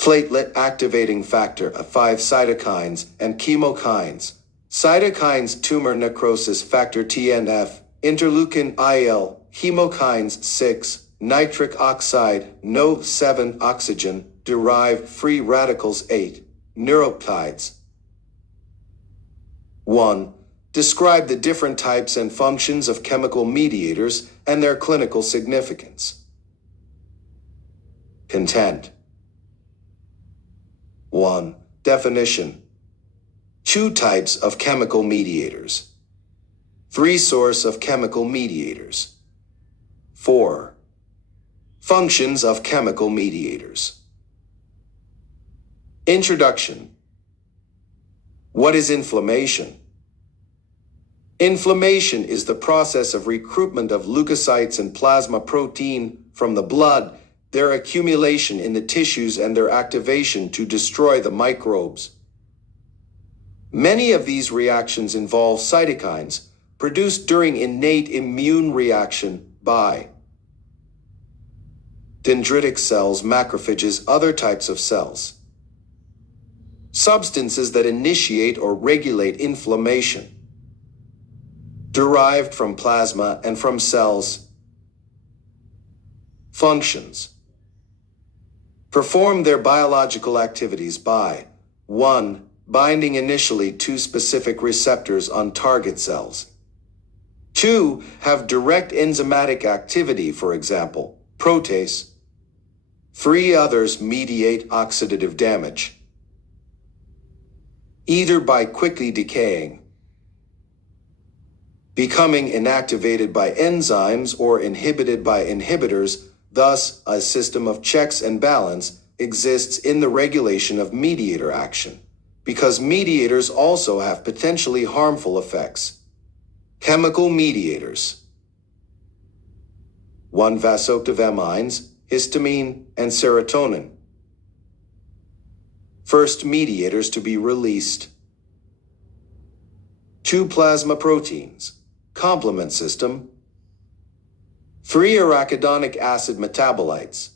platelet activating factor 5 cytokines and chemokines. Cytokines tumor necrosis factor TNF, interleukin IL, chemokines 6, nitric oxide, No7 oxygen, derived free radicals 8, neuropeptides. 1. Describe the different types and functions of chemical mediators and their clinical significance. Content. 1. Definition. 2 types of chemical mediators. 3 source of chemical mediators. 4. Functions of chemical mediators. Introduction. What is inflammation? Inflammation is the process of recruitment of leukocytes and plasma protein from the blood, their accumulation in the tissues and their activation to destroy the microbes. Many of these reactions involve cytokines produced during innate immune reaction by dendritic cells, macrophages, other types of cells. Substances that initiate or regulate inflammation, derived from plasma and from cells. Functions. Perform their biological activities by 1. Binding initially to specific receptors on target cells. 2. Have direct enzymatic activity, for example, protease. 3 others mediate oxidative damage, either by quickly decaying, becoming inactivated by enzymes, or inhibited by inhibitors. Thus, a system of checks and balance exists in the regulation of mediator action, because mediators also have potentially harmful effects. Chemical mediators. 1. Vasoactive amines, histamine, and serotonin. First mediators to be released. 2. Plasma proteins, complement system. 3. Arachidonic acid metabolites.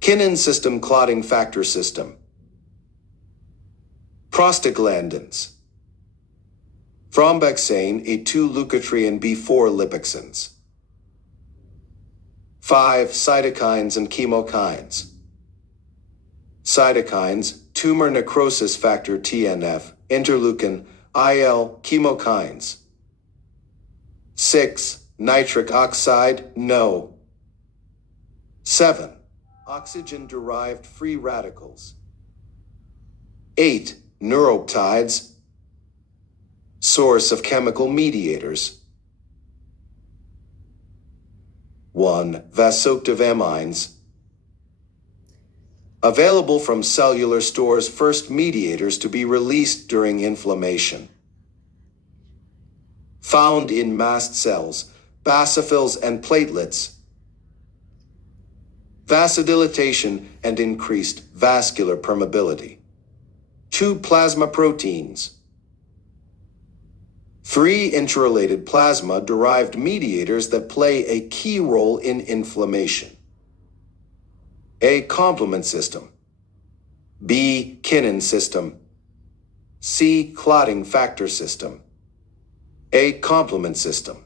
Kinin system, clotting factor system. Prostaglandins. Thromboxane, A2 leukotriene B4 lipixins. 5. Cytokines and chemokines. Cytokines, tumor necrosis factor TNF, interleukin, IL, chemokines. 6. Nitric oxide, No. 7. Oxygen-derived free radicals. 8. Neuropeptides, source of chemical mediators. 1. Vasoactive amines, available from cellular stores, first mediators to be released during inflammation. Found in mast cells, basophils, and platelets. Vasodilatation and increased vascular permeability. 2. Plasma proteins. 3. Interrelated plasma-derived mediators that play a key role in inflammation. A. Complement system. B. Kinin system. C. Clotting factor system. A. Complement system.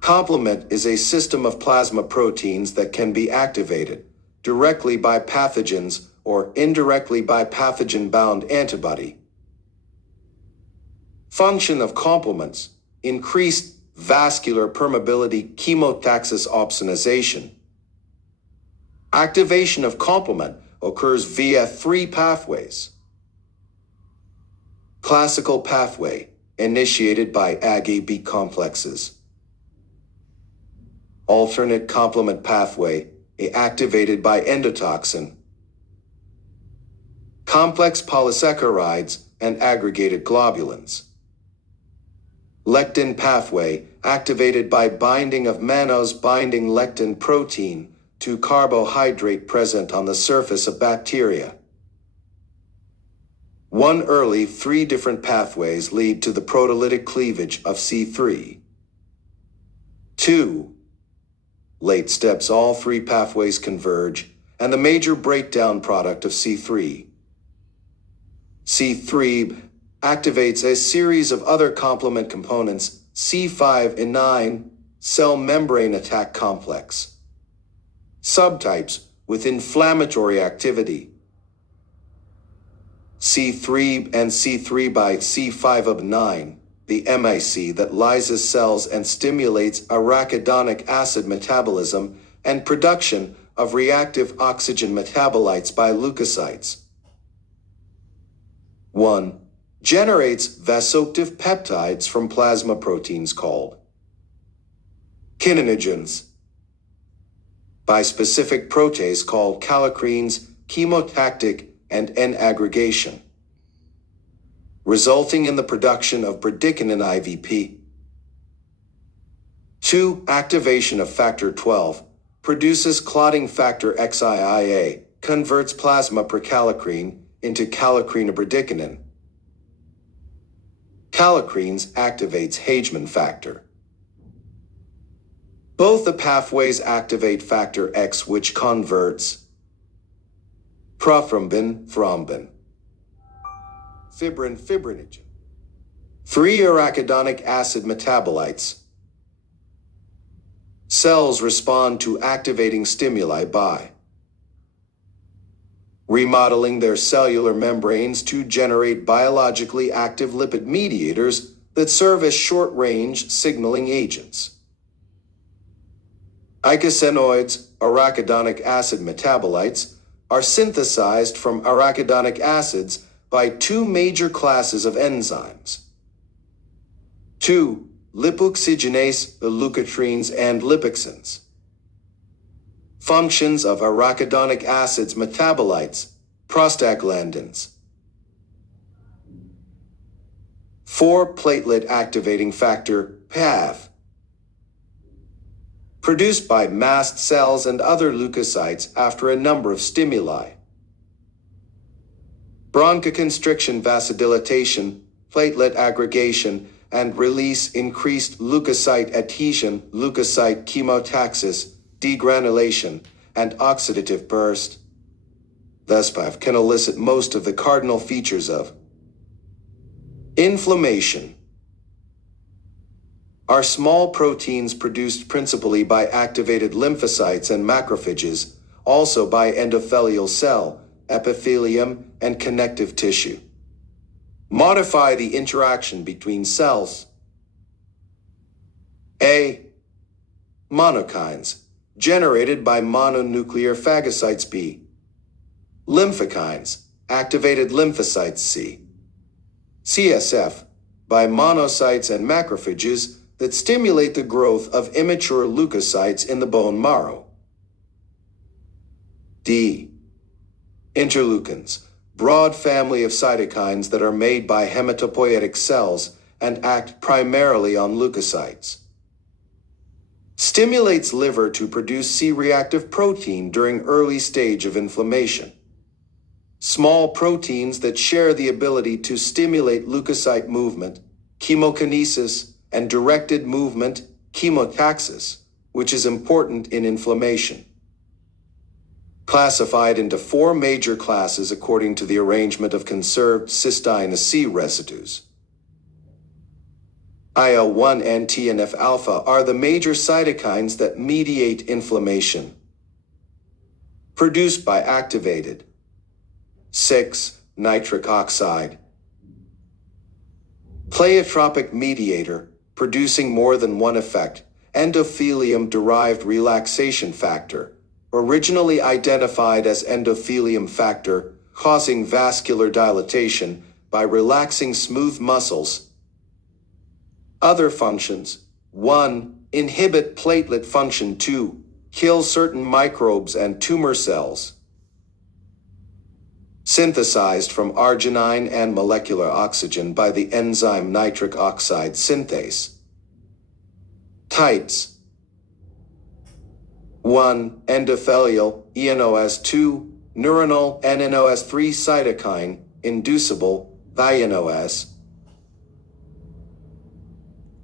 Complement is a system of plasma proteins that can be activated directly by pathogens or indirectly by pathogen-bound antibody. Function of complements: increased vascular permeability, chemotaxis opsonization. Activation of complement occurs via 3 pathways. Classical pathway, initiated by Ag-B complexes. Alternate complement pathway, activated by endotoxin. Complex polysaccharides and aggregated globulins. Lectin pathway, activated by binding of mannose binding lectin protein to carbohydrate present on the surface of bacteria. 1 early 3 different pathways lead to the proteolytic cleavage of C3. 2. Late steps, all three pathways converge, and the major breakdown product of C3. C3 activates a series of other complement components, C5 and 9, cell membrane attack complex. Subtypes with inflammatory activity. C3 and C3 by C5 of 9, the MIC that lyses cells and stimulates arachidonic acid metabolism and production of reactive oxygen metabolites by leukocytes. 1. Generates vasoactive peptides from plasma proteins called kininogens. Bispecific protease called kallikreins, chemotactic and N-aggregation, resulting in the production of bradykinin IVP. 2. Activation of factor 12, produces clotting factor XIIA, converts plasma prekallikrein into kallikrein-bradykinin. Kallikreins activates Hageman factor. Both the pathways activate factor X, which converts prothrombin, thrombin, fibrin, fibrinogen. 3. Arachidonic acid metabolites. Cells respond to activating stimuli by remodeling their cellular membranes to generate biologically active lipid mediators that serve as short-range signaling agents. Eicosanoids, arachidonic acid metabolites, are synthesized from arachidonic acids by two major classes of enzymes. 2. Lipoxygenase, leukotrienes, and lipixins. Functions of arachidonic acids metabolites, prostaglandins. 4. Platelet activating factor, PAF. Produced by mast cells and other leukocytes after a number of stimuli. Bronchoconstriction, vasodilatation, platelet aggregation, and release increased leukocyte adhesion, leukocyte chemotaxis, degranulation, and oxidative burst. Thus, PAF can elicit most of the cardinal features of inflammation. Are small proteins produced principally by activated lymphocytes and macrophages, also by endothelial cell, epithelium, and connective tissue. Modify the interaction between cells. A. Monokines, generated by mononuclear phagocytes. B. Lymphokines, activated lymphocytes. C. CSF, by monocytes and macrophages that stimulate the growth of immature leukocytes in the bone marrow. D. Interleukins, broad family of cytokines that are made by hematopoietic cells and act primarily on leukocytes. Stimulates liver to produce C-reactive protein during early stage of inflammation. Small proteins that share the ability to stimulate leukocyte movement, chemokinesis, and directed movement, chemotaxis, which is important in inflammation. Classified into 4 major classes according to the arrangement of conserved cysteine C residues. IL-1 and TNF-alpha are the major cytokines that mediate inflammation. Produced by activated 6. Nitric oxide. Pleiotropic mediator, producing more than one effect, endothelium-derived relaxation factor, originally identified as endothelium factor, causing vascular dilatation by relaxing smooth muscles. Other functions. 1. Inhibit platelet function. 2. Kill certain microbes and tumor cells. Synthesized from arginine and molecular oxygen by the enzyme nitric oxide synthase. Types. 1. Endothelial, ENOS. 2. Neuronal, NNOS. 3. Cytokine, inducible, VINOS.